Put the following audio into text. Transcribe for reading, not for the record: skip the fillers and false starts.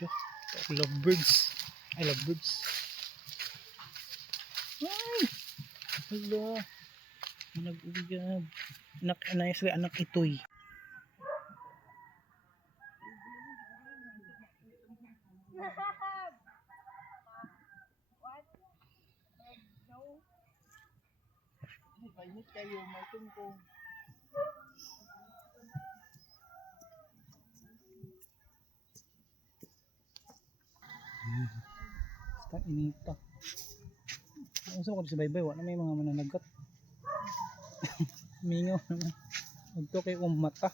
Duh, I love birds. I love birds. Ay! Hala. Nag-uyab. Anak itoy. Painit kayo, may tungkong. Basta inita. Ang sa ko sa baybay, wala may mga mananagat. Mingaw naman. Ito kay mata.